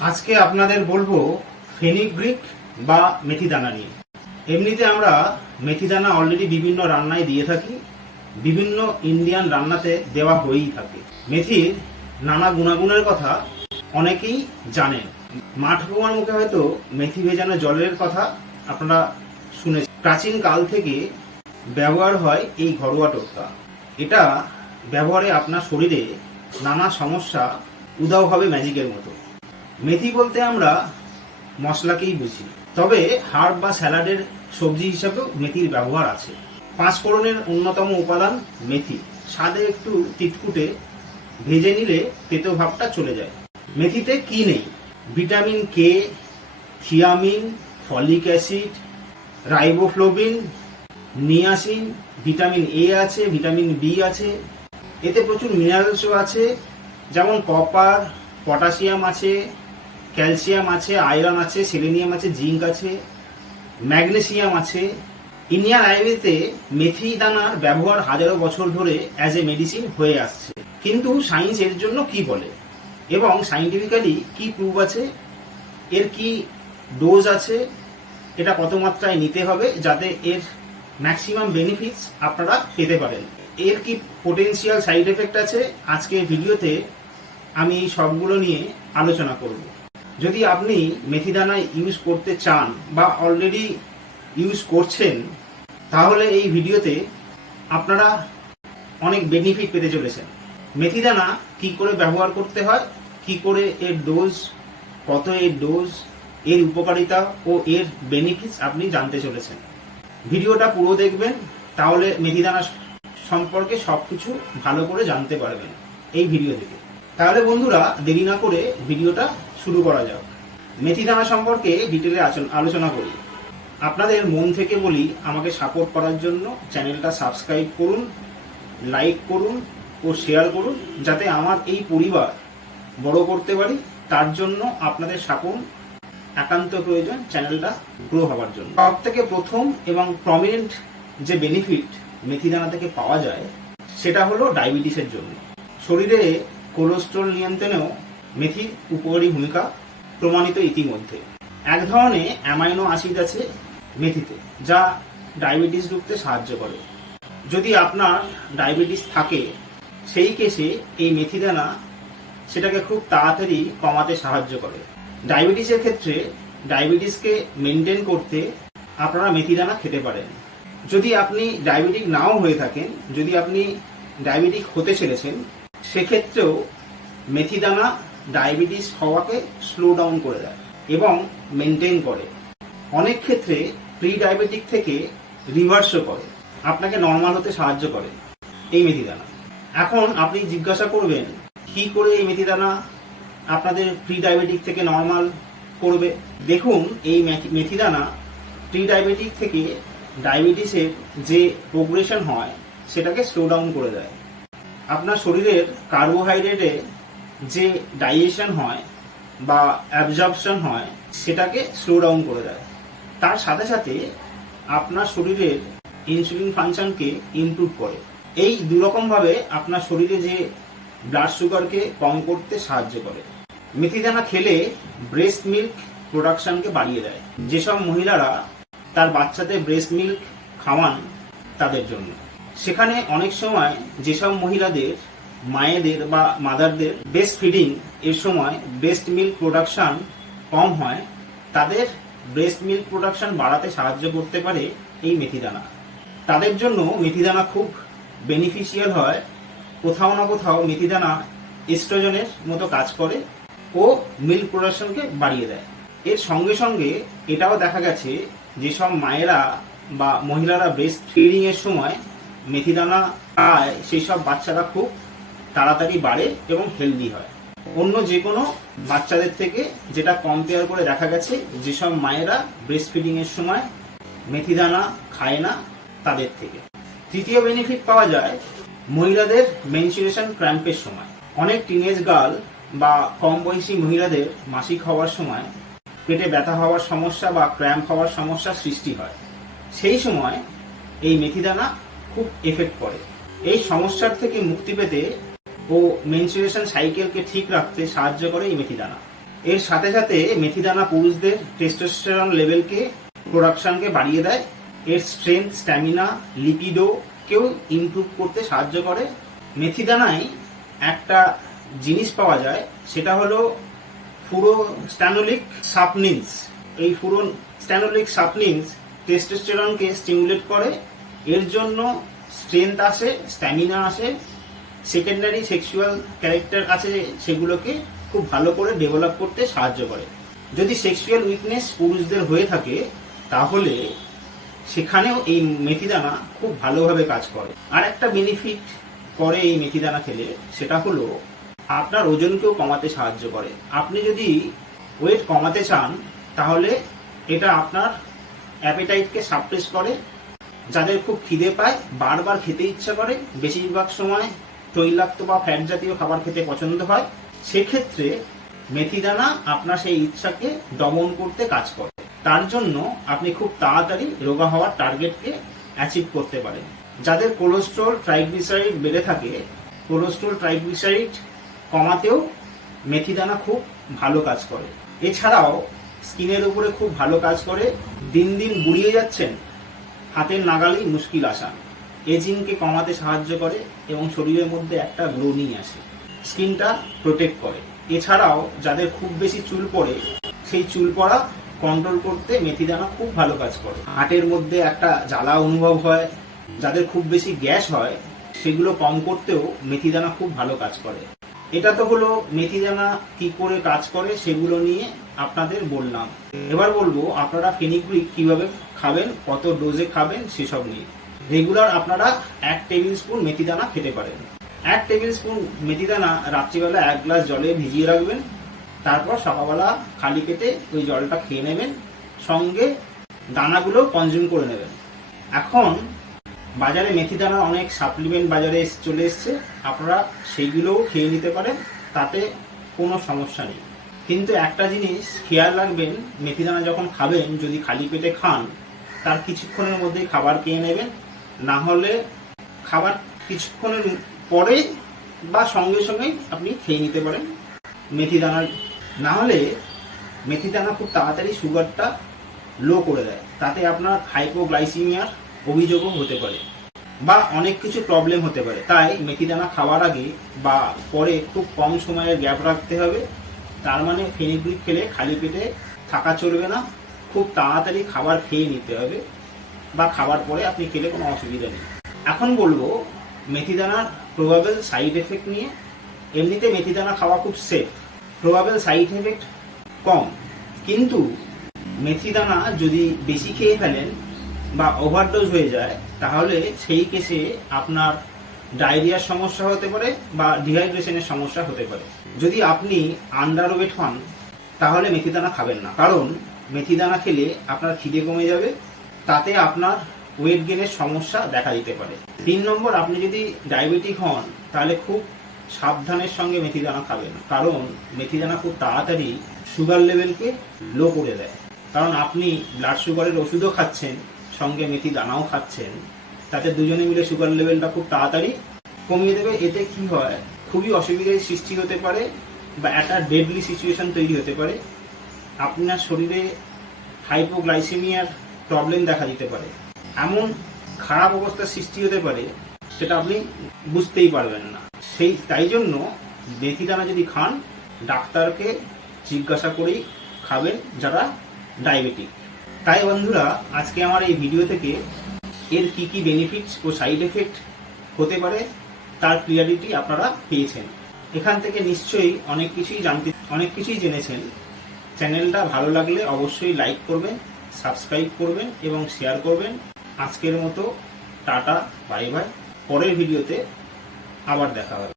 আজকে আপনাদের বলবো ফেনিগ্রিক বা মেথি দানা নিয়ে। এমনিতে আমরা মেথি দানা অলরেডি বিভিন্ন রান্নায় দিয়ে থাকি, বিভিন্ন ইন্ডিয়ান রান্নাতে দেওয়া হয়েই থাকে। মেথির নানা গুণাগুণের কথা অনেকেই জানেন। মা ঠাকুমার মুখে হয়তো মেথি ভেজানো জলের কথা আপনারা শুনেছেন। প্রাচীন কাল থেকে ব্যবহার হয় এই ঘরোয়া টোটকা। এটা ব্যবহারে আপনার শরীরে নানা সমস্যা উধাও হবে ম্যাজিকের মতো। মেথি বলতে আমরা মশলাকেই বুঝি, তবে হার্ব বা স্যালাডের সবজি হিসাবেও মেথির ব্যবহার আছে। পাঁচফোড়নের অন্যতম উপাদান মেথি। স্বাদে একটু তিতকুটে, ভেজে নিলে তেতো ভাবটা চলে যায়। মেথিতে কি নেই? Vitamin K, thiamine, folic acid, riboflavin, niacin, vitamin A আছে, ভিটামিন বি আছে। এতে প্রচুর মিনারেলসও আছে, যেমন কপার, পটাশিয়াম আছে, ক্যালসিয়াম আছে, আয়রন আছে, সেলেনিয়াম আছে, জিঙ্ক আছে, ম্যাগনেসিয়াম আছে। ইন্ডিয়ান আয়ুর্বেদে মেথি দানার ব্যবহার হাজারো বছর ধরে অ্যাজ এ মেডিসিন হয়ে আসছে। কিন্তু সায়েন্স এর জন্য কি বলে এবং সাইন্টিফিক্যালি কি প্রুভ আছে, এর কি ডোজ আছে, এটা কত মাত্রায় নিতে হবে যাতে এর ম্যাক্সিমাম বেনিফিটস আপনারা পেতে পারেন, এর কি পোটেনশিয়াল সাইড এফেক্ট আছে, আজকে ভিডিওতে আমি এই সবগুলো নিয়ে আলোচনা করব। যদি আপনি মেথি দানা ইউজ করতে চান বা অলরেডি ইউজ করছেন, তাহলে এই ভিডিওতে আপনারা অনেক বেনিফিট পেতে চলেছেন। মেথি দানা কি করে ব্যবহার করতে হয়, কি করে এর ডোজ, কত এর ডোজ, এর উপকারিতা ও এর বেনিফিটস আপনি জানতে চলেছেন। ভিডিওটা পুরো দেখবেন, তাহলে মেথি দানা সম্পর্কে সবকিছু ভালো করে জানতে পারবেন এই ভিডিও থেকে। তাহলে বন্ধুরা, দেরি না করে ভিডিওটা শুরু করা যাক। মেথি দানা সম্পর্কে ডিটেলে আলোচনা করি। আপনাদের মন থেকে বলি, আমাকে সাপোর্ট করার জন্য চ্যানেলটা সাবস্ক্রাইব করুন, লাইক করুন ও শেয়ার করুন, যাতে আমার এই পরিবার বড় করতে পারি। তার জন্য আপনাদের সাপোর্ট একান্ত প্রয়োজন চ্যানেলটা গ্রো হওয়ার জন্য। সব থেকে প্রথম এবং প্রমিনেন্ট যে বেনিফিট মেথি দানা থেকে পাওয়া যায়, সেটা হলো ডায়াবেটিসের জন্য। শরীরে কোলেস্টেরল নিয়ন্ত্রণেও মেথির উপকারী ভূমিকা প্রমাণিত ইতিমধ্যে। এক ধরনের অ্যামাইনো অ্যাসিড আছে মেথিতে, যা ডায়াবেটিস রুখতে সাহায্য করে। যদি আপনার ডায়াবেটিস থাকে, সেই কেসে এই মেথি দানা সেটাকে খুব তাড়াতাড়ি কমাতে সাহায্য করে। ডায়াবেটিসের ক্ষেত্রে ডায়াবেটিসকে মেনটেন করতে আপনারা মেথি দানা খেতে পারেন। যদি আপনি ডায়াবেটিক নাও হয়ে থাকেন, যদি আপনি ডায়াবেটিক হতে চলেছেন, সেক্ষেত্রেও মেথি দানা ডায়াবেটিস হওয়াকে স্লো ডাউন করে দেয় এবং মেনটেন করে। অনেক ক্ষেত্রে প্রি ডায়াবেটিক থেকে রিভার্সও করে, আপনাকে নর্মাল হতে সাহায্য করে এই মেথি দানা। এখন আপনি জিজ্ঞাসা করবেন, কি করে এই মেথি দানা আপনাদের প্রি ডায়াবেটিক থেকে নর্মাল করবে? দেখুন, এই মেথি দানা প্রি ডায়াবেটিক থেকে ডায়াবেটিসের যে প্রোগ্রেশন হয় সেটাকে স্লো ডাউন করে দেয়। আপনার শরীরের কার্বোহাইড্রেটে যে ডাইজেশন হয় বা অ্যাবজর্পশন হয়, সেটাকে স্লো ডাউন করে দেয়। তার সাথে সাথে আপনার শরীরের ইনসুলিন ফাংশনকে ইমপ্রুভ করে। এই দুরকমভাবে আপনার শরীরে যে ব্লাড সুগারকে কম করতে সাহায্য করে। মেথি দানা খেলে ব্রেস্ট মিল্ক প্রোডাকশনকে বাড়িয়ে দেয়। যেসব মহিলারা তার বাচ্চাদের ব্রেস্ট মিল্ক খাওয়ান, তাদের জন্য। সেখানে অনেক সময় যেসব মহিলাদের, মায়েদের বা মাদারদের ব্রেস্ট ফিডিং এর সময় ব্রেস্ট মিল্ক প্রোডাকশন কম হয়, তাদের ব্রেস্ট মিল্ক প্রোডাকশন বাড়াতে সাহায্য করতে পারে এই মেথি দানা। তাদের জন্য মেথি দানা খুব বেনিফিশিয়াল হয়। কোথাও না কোথাও মেথি দানা এস্ট্রোজেনের মতো কাজ করে ও মিল্ক প্রোডাকশনকে বাড়িয়ে দেয়। এর সঙ্গে সঙ্গে এটাও দেখা গেছে, যেসব মায়েরা বা মহিলারা ব্রেস্ট ফিডিং এর সময় মেথি দানা খায়, সেই সব বাচ্চারা খুব তাড়াতাড়ি বাড়ে এবং হেলদি হয়। অন্য যে কোনো বাচ্চাদের থেকে যেটা কম্পেয়ার করে দেখা গেছে, যেসব মায়েরা ব্রেস্ট ফিডিং এর সময় মেথি দানা খায় না, তাদের থেকে। তৃতীয় বেনিফিট পাওয়া যায় মহিলাদের মেনস্ট্রুয়েশন ক্র্যাম্পের সময়। অনেক টিনেজ গার্ল বা কম বয়সী মহিলাদের মাসিক হওয়ার সময় পেটে ব্যথা হওয়ার সমস্যা বা ক্র্যাম্প হওয়ার সমস্যার সৃষ্টি হয়। সেই সময় এই মেথি দানা খুব এফেক্ট করে। এই সমস্যার থেকে মুক্তি পেতে ও মেনস্ট্রুয়েশন সাইকেলকে ঠিক রাখতে সাহায্য করে এই মেথি দানা। এর সাথে সাথে মেথিদানা পুরুষদের টেস্টোস্টেরন লেভেলকে প্রোডাকশনকে বাড়িয়ে দেয়। এর স্ট্রেংথ, স্ট্যামিনা, লিপিডো কেও ইমপ্রুভ করতে সাহায্য করে। মেথিদানায় একটা জিনিস পাওয়া যায়, সেটা হলো ফুরোস্ট্যানোলিক সাপনিনস। এই ফুরোস্ট্যানোলিক সাপনিনস টেস্টোস্টেরনকে স্টিমুলেট করে। এর জন্য স্ট্রেংথ আসে, স্ট্যামিনা আসে, সেকেন্ডারি সেক্সুয়াল ক্যারেক্টার আছে, সেগুলোকে খুব ভালো করে ডেভেলপ করতে সাহায্য করে। যদি সেক্সুয়াল উইকনেস পুরুষদের হয়ে থাকে তাহলে সেখানেও এই মেথিদানা খুব ভালোভাবে কাজ করে। আর একটা বেনিফিট করে এই মেথিদানা খেলে, সেটা হলো আপনার ওজনকেও কমাতে সাহায্য করে। আপনি যদি ওয়েট কমাতে চান তাহলে এটা আপনার অ্যাপেটাইটকে সাপ্রেস করে। যাদের খুব খিদে পায়, বারবার খেতে ইচ্ছা করে, বেশিরভাগ সময় তৈলাক্ত বা ফ্যাট জাতীয় খাবার খেতে পছন্দ হয়, সেক্ষেত্রে মেথিদানা আপনার সেই ইচ্ছাকে দমন করতে কাজ করে। তার জন্য আপনি খুব তাড়াতাড়ি রোগা হওয়ার টার্গেটকে অ্যাচিভ করতে পারেন। যাদের কোলেস্ট্রল, ট্রাইগ্লিসারাইড বেড়ে থাকে, কোলেস্ট্রল, ট্রাইগ্লিসারাইড কমাতেও মেথিদানা খুব ভালো কাজ করে। এছাড়াও স্কিনের উপরে খুব ভালো কাজ করে। দিন দিন বুড়িয়ে যাচ্ছেন, হাতের নাগালেই মুশকিল আসান, এজিংকে কমাতে সাহায্য করে এবং শরীরের মধ্যে একটা গ্লো নিয়ে আসে, স্কিনটা প্রোটেক্ট করে। এছাড়াও যাদের খুব বেশি চুল পড়ে, সেই চুল পড়া কন্ট্রোল করতে মেথিদানা খুব ভালো কাজ করে। হাটের মধ্যে একটা জ্বালা অনুভব হয়, যাদের খুব বেশি গ্যাস হয়, সেগুলো কম করতেও মেথিদানা খুব ভালো কাজ করে। এটা তো হলো মেথিদানা কি করে কাজ করে সেগুলো নিয়ে আপনাদের বললাম। এবার বলবো আপনারা ফেনিগ্রিক কিভাবে খাবেন, কত ডোজে খাবেন সেসব নিয়ে। রেগুলার আপনারা 1 টেবিল স্পুন মেথিদানা খেতে পারেন। 1 টেবিল স্পুন মেথিদানা রাত্রিবেলা 1 গ্লাস জলে ভিজিয়ে রাখবেন, তারপর সকালবেলা খালি পেটে ওই জলটা খেয়ে নেবেন, সঙ্গে দানাগুলো কনজিউম করে নেবেন। এখন বাজারে মেথিদানার অনেক সাপ্লিমেন্ট বাজারে চলে এসছে, আপনারা সেইগুলোও খেয়ে নিতে পারেন, তাতে কোনো সমস্যা নেই। কিন্তু একটা জিনিস খেয়াল রাখবেন, মেথিদানা যখন খাবেন, যদি খালি পেটে খান, তার কিছুক্ষণের মধ্যেই খাবার খেয়ে নেবেন। না হলে খাবার কিছুক্ষণের পরে বা সঙ্গে সঙ্গেই আপনি খেয়ে নিতে পারেন মেথিদানার। না হলে মেথিদানা খুব তাড়াতাড়ি সুগারটা লো করে দেয়, তাতে আপনার হাইপোগ্লাইসিমিয়ার অভিযোগও হতে পারে বা অনেক কিছু প্রবলেম হতে পারে। তাই মেথিদানা খাওয়ার আগে বা পরে খুব কম সময়ের গ্যাপ রাখতে হবে। তার মানে ফেনিগ্রিক খেলে খালি পেটে থাকা চলবে না, খুব তাড়াতাড়ি খাবার খেয়ে নিতে হবে, বা খাবার পরে আপনি খেলে কোনো অসুবিধা নেই। এখন বলবো মেথিদানার প্রবাবল সাইড এফেক্ট নিয়ে। এমনিতে মেথিদানা খাওয়া খুব সেফ, প্রবাবল সাইড এফেক্ট কম, কিন্তু মেথিদানা যদি বেশি খেয়ে ফেলেন বা ওভারডোজ হয়ে যায়, তাহলে সেই কেসে আপনার ডায়রিয়ার সমস্যা হতে পারে বা ডিহাইড্রেশনের সমস্যা হতে পারে। যদি আপনি আন্ডারওয়েট হন তাহলে মেথিদানা খাবেন না, কারণ মেথিদানা খেলে আপনার খিদে কমে যাবে, তাতে আপনার ওয়েট গেনের সমস্যা দেখা দিতে পারে। 3 নম্বর, আপনি যদি ডায়াবেটিক হন তাহলে খুব সাবধানের সঙ্গে মেথিদানা খাবেন, কারণ মেথিদানা খুব তাড়াতাড়ি সুগার লেভেলকে লো করে দেয়। কারণ আপনি ব্লাড সুগারের ওষুধও খাচ্ছেন, সঙ্গে মেথি দানাও খাচ্ছেন, তাতে দুজনে মিলে সুগার লেভেলটা খুব তাড়াতাড়ি কমিয়ে দেবে। এতে কি হয়, খুবই অসুবিধার সৃষ্টি হতে পারে বা একটা ডেডলি সিচুয়েশন তৈরি হতে পারে। আপনার শরীরে হাইপোগ্লাইসেমিয়ার প্রবলেম দেখা দিতে পারে, এমন খারাপ অবস্থার সৃষ্টি হতে পারে সেটা আপনি বুঝতেই পারবেন না। তাই জন্য মেথিদানা যদি খান, ডাক্তারকে জিজ্ঞাসা করেই খাবেন যারা ডায়াবেটিক। তাই বন্ধুরা, আজকে আমার এই ভিডিও থেকে এর কি কি বেনিফিটস ও সাইড এফেক্ট হতে পারে তার ক্লিয়ারিটি আপনারা পেয়েছেন। এখান থেকে নিশ্চয়ই অনেক কিছুই জেনেছেন। চ্যানেলটা ভালো লাগলে অবশ্যই লাইক করবেন, সাবস্ক্রাইব করবেন এবং শেয়ার করবেন। আজকের মতো টাটা, বাই বাই। পরের ভিডিওতে আবার দেখা হবে।